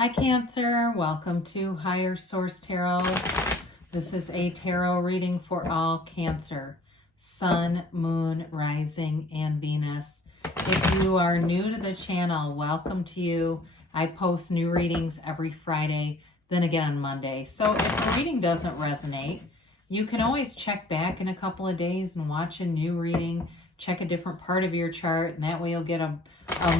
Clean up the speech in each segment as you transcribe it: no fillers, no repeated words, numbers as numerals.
Hi Cancer, welcome to Higher Source Tarot. This is a tarot reading for all Cancer, Sun, Moon, Rising, and Venus. If you are new to the channel, welcome to you. I post new readings every Friday, then again on Monday. So if the reading doesn't resonate, you can always check back in a couple of days and watch a new reading, check a different part of your chart, and that way you'll get a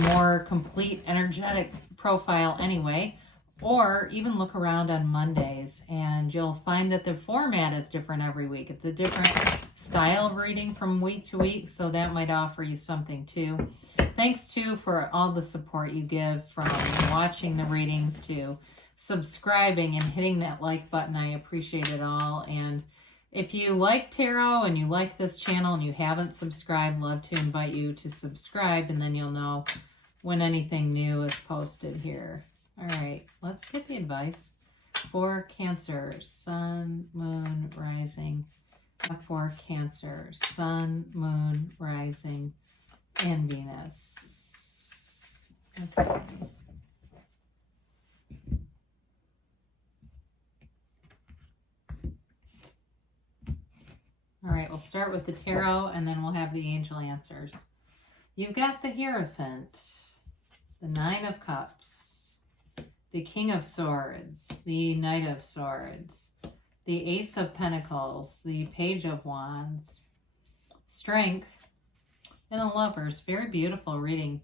more complete energetic profile anyway. Or even look around on Mondays and you'll find that the format is different every week. It's a different style of reading from week to week, so that might offer you something too. Thanks too for all the support you give, from watching the readings to subscribing and hitting that like button. I appreciate it all. And if you like tarot and you like this channel and you haven't subscribed, love to invite you to subscribe, and then you'll know when anything new is posted here. All right, let's get the advice for Cancer, Sun, Moon, Rising. For Cancer, Sun, Moon, Rising, and Venus. Okay. All right, we'll start with the tarot and then we'll have the angel answers. You've got the Hierophant, the Nine of Cups, the King of Swords, the Knight of Swords, the Ace of Pentacles, the Page of Wands, Strength, and the Lovers. Very beautiful reading.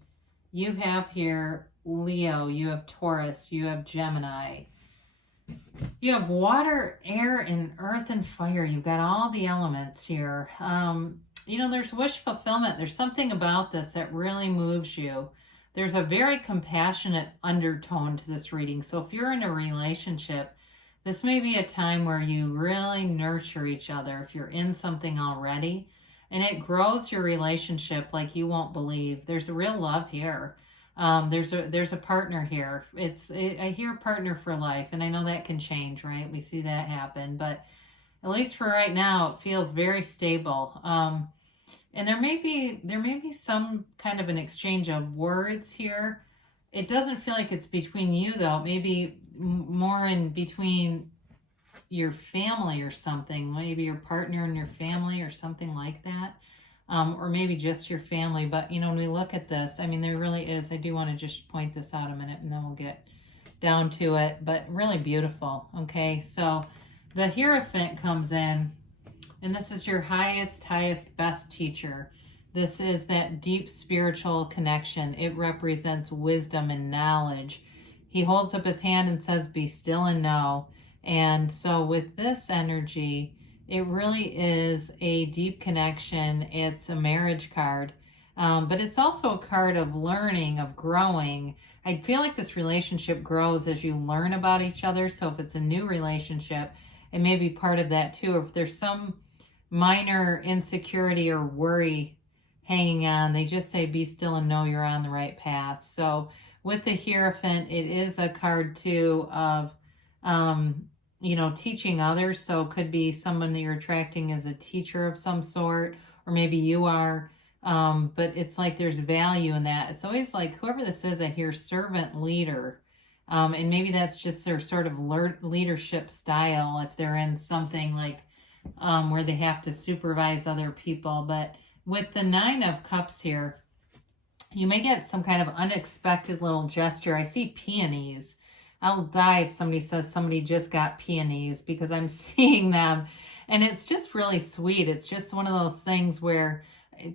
You have here Leo, you have Taurus, you have Gemini. You have water, air, and earth and fire. You've got all the elements here. You know, there's wish fulfillment. There's something about this that really moves you. There's a very compassionate undertone to this reading. So if you're in a relationship, this may be a time where you really nurture each other if you're in something already, and it grows your relationship like you won't believe. There's a real love here. There's a partner here. I hear partner for life, and I know that can change, right? We see that happen, but at least for right now, it feels very stable. And there may be some kind of an exchange of words here. It doesn't feel like it's between you, though. Maybe more in between your family or something. Maybe your partner and your family or something like that. Or maybe just your family. But, you know, when we look at this, I mean, there really is. I do want to just point this out a minute, and then we'll get down to it. But really beautiful, okay? So the Hierophant comes in. And this is your highest, best teacher. This is that deep spiritual connection. It represents wisdom and knowledge. He holds up his hand and says, be still and know. And so with this energy, it really is a deep connection. It's a marriage card. But it's also a card of learning, of growing. I feel like this relationship grows as you learn about each other. So if it's a new relationship, it may be part of that too. If there's some minor insecurity or worry hanging on, they just say be still and know you're on the right path. So with the Hierophant, it is a card too of you know, teaching others. So it could be someone that you're attracting as a teacher of some sort, or maybe you are, but it's like there's value in that. It's always like, whoever this is, I hear servant leader. And maybe that's just their sort of leadership style if they're in something like where they have to supervise other people. But with the Nine of Cups here, you may get some kind of unexpected little gesture. I see peonies. I'll die if somebody says somebody just got peonies, because I'm seeing them. And it's just really sweet. It's just one of those things where,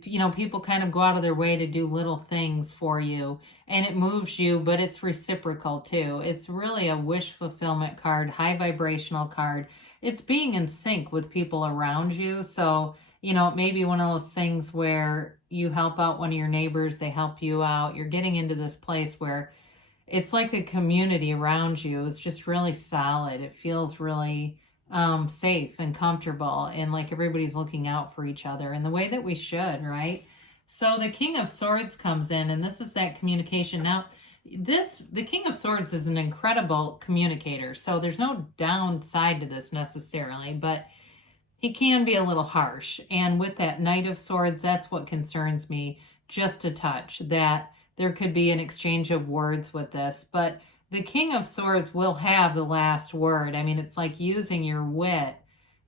you know, people kind of go out of their way to do little things for you, and it moves you, but it's reciprocal too. It's really a wish fulfillment card, high vibrational card. It's being in sync with people around you. So, you know, it may be one of those things where you help out one of your neighbors, they help you out. You're getting into this place where it's like the community around you is just really solid. It feels really safe and comfortable, and like everybody's looking out for each other in the way that we should, right? So the King of Swords comes in, and this is that communication. Now, the King of Swords is an incredible communicator, so there's no downside to this necessarily, but he can be a little harsh. And with that Knight of Swords, that's what concerns me just a touch, that there could be an exchange of words with this. But the King of Swords will have the last word. I mean, it's like using your wit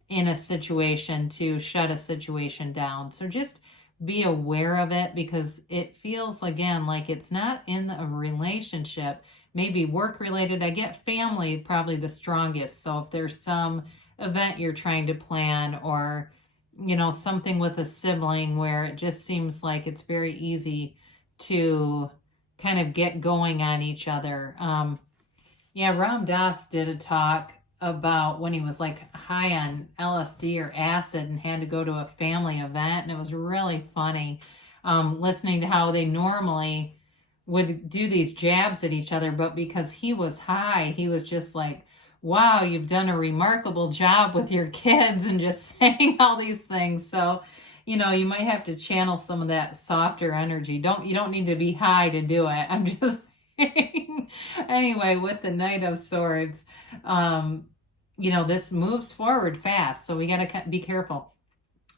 in a situation to shut a situation down. So just be aware of it, because it feels, again, like it's not in a relationship, maybe work related. I get family probably the strongest. So if there's some event you're trying to plan, or something with a sibling where it just seems like it's very easy to kind of get going on each other. Ram Dass did a talk about when he was like high on LSD or acid and had to go to a family event, and it was really funny listening to how they normally would do these jabs at each other, but because he was high, he was just like, wow, you've done a remarkable job with your kids, and just saying all these things. So you might have to channel some of that softer energy. You don't need to be high to do it. I'm just saying. Anyway, with the Knight of Swords, this moves forward fast, so we got to be careful.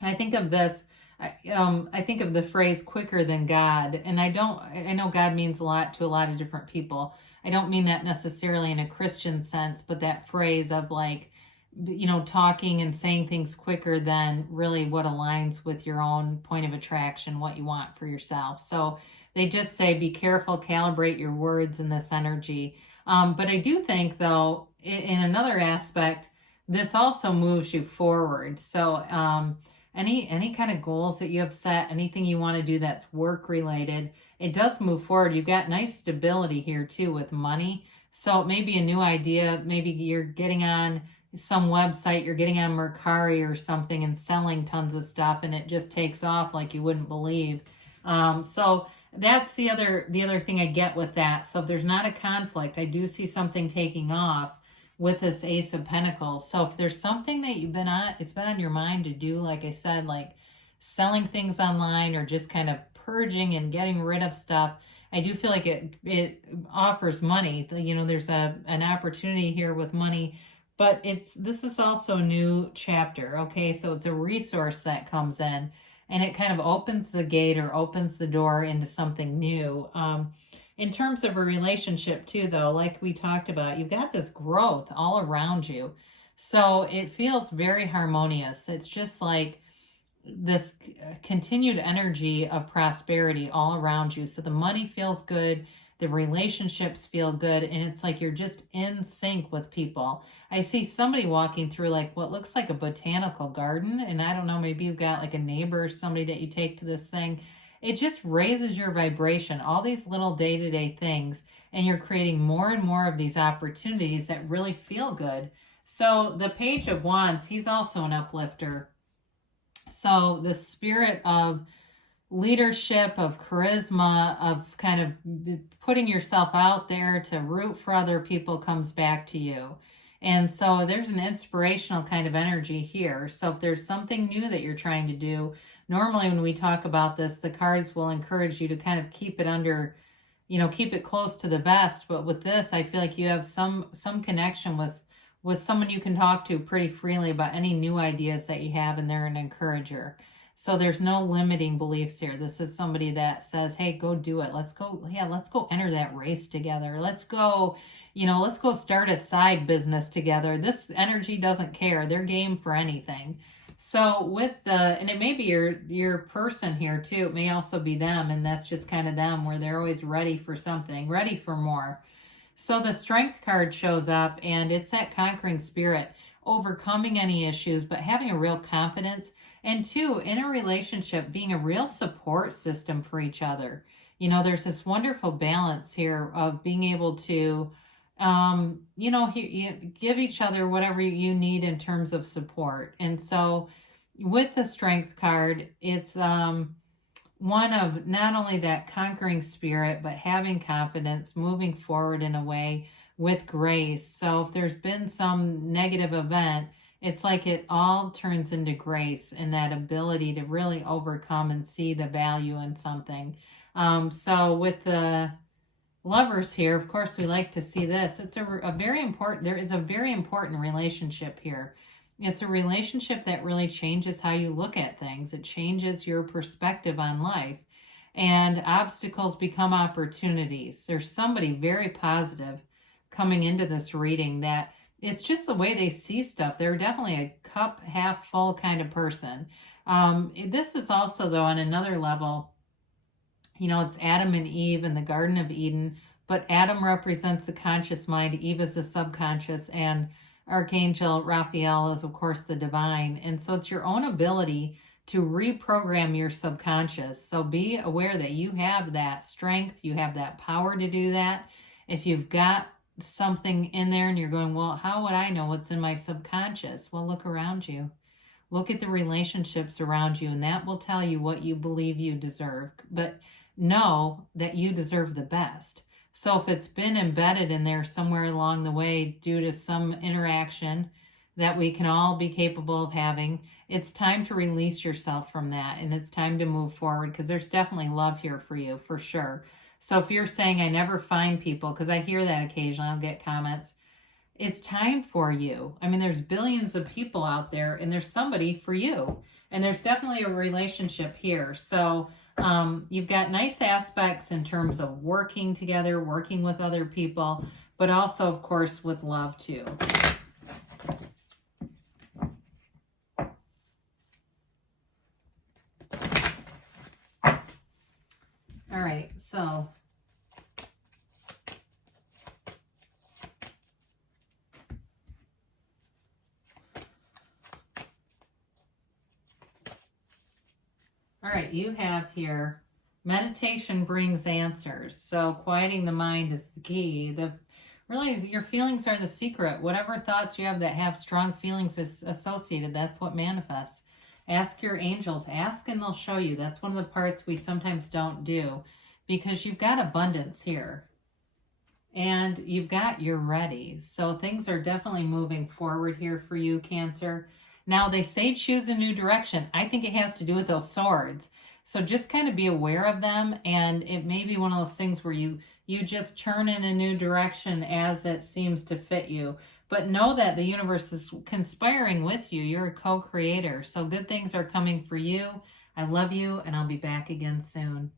I think of this, I think of the phrase quicker than God, and I know God means a lot to a lot of different people. I don't mean that necessarily in a Christian sense, but that phrase of like, talking and saying things quicker than really what aligns with your own point of attraction, what you want for yourself. So they just say, be careful, calibrate your words in this energy. But I do think, though, in another aspect, this also moves you forward. So any kind of goals that you have set, anything you want to do that's work related, it does move forward. You've got nice stability here too with money. So it may be a new idea. Maybe you're getting on some website, you're getting on Mercari or something and selling tons of stuff, and it just takes off like you wouldn't believe. So that's the other thing I get with that. So if there's not a conflict, I do see something taking off with this Ace of Pentacles. So if there's something that it's been on your mind to do, like I said, like selling things online or just kind of purging and getting rid of stuff, I do feel like it offers money. There's an opportunity here with money. But this is also a new chapter, okay? So it's a resource that comes in, and it kind of opens the gate or opens the door into something new. In terms of a relationship too, though, like we talked about, you've got this growth all around you. So it feels very harmonious. It's just like this continued energy of prosperity all around you. So the money feels good. The relationships feel good, and it's like you're just in sync with people. I see somebody walking through like what looks like a botanical garden, and I don't know, maybe you've got like a neighbor or somebody that you take to this thing. It just raises your vibration, all these little day-to-day things, and you're creating more and more of these opportunities that really feel good. So the Page of Wands, he's also an uplifter. So the spirit of leadership, of charisma, of kind of putting yourself out there to root for other people comes back to you. And so there's an inspirational kind of energy here. So if there's something new that you're trying to do, normally when we talk about this, the cards will encourage you to kind of keep it under, keep it close to the vest. But with this, I feel like you have some connection with someone you can talk to pretty freely about any new ideas that you have, and they're an encourager. So there's no limiting beliefs here. This is somebody that says, hey, go do it. Let's go enter that race together. Let's go start a side business together. This energy doesn't care. They're game for anything. So and it may be your person here too. It may also be them, and that's just kind of them, where they're always ready for something, ready for more. So the Strength card shows up, and it's that conquering spirit, overcoming any issues, but having a real confidence. And two, in a relationship, being a real support system for each other. There's this wonderful balance here of being able to, give each other whatever you need in terms of support. And so with the Strength card, it's one of not only that conquering spirit, but having confidence, moving forward in a way with grace. So if there's been some negative event, it's like it all turns into grace and that ability to really overcome and see the value in something. So with the Lovers here, of course, we like to see this. It's there is a very important relationship here. It's a relationship that really changes how you look at things. It changes your perspective on life, and obstacles become opportunities. There's somebody very positive coming into this reading that it's just the way they see stuff. They're definitely a cup half full kind of person. This is also, though, on another level, you know, it's Adam and Eve in the Garden of Eden, but Adam represents the conscious mind, Eve is the subconscious, and Archangel Raphael is, of course, the divine. And so it's your own ability to reprogram your subconscious. So be aware that you have that strength, you have that power to do that. If you've got something in there and you're going, well, how would I know what's in my subconscious? Well, look around you. Look at the relationships around you, and that will tell you what you believe you deserve. But know that you deserve the best. So if it's been embedded in there somewhere along the way due to some interaction that we can all be capable of having, it's time to release yourself from that, and it's time to move forward, because there's definitely love here for you, for sure. So if you're saying, I never find people, because I hear that occasionally, I'll get comments, it's time for you. I mean, there's billions of people out there, and there's somebody for you. And there's definitely a relationship here. So you've got nice aspects in terms of working together, working with other people, but also, of course, with love too. All right, so all right, you have here, meditation brings answers. So quieting the mind is the key. Really, your feelings are the secret. Whatever thoughts you have that have strong feelings associated, that's what manifests. Ask your angels. Ask and they'll show you. That's one of the parts we sometimes don't do, because you've got abundance here. And you've got you're ready. So things are definitely moving forward here for you, Cancer. Now, they say choose a new direction. I think it has to do with those swords. So just kind of be aware of them, and it may be one of those things where you just turn in a new direction as it seems to fit you. But know that the universe is conspiring with you. You're a co-creator. So good things are coming for you. I love you, and I'll be back again soon.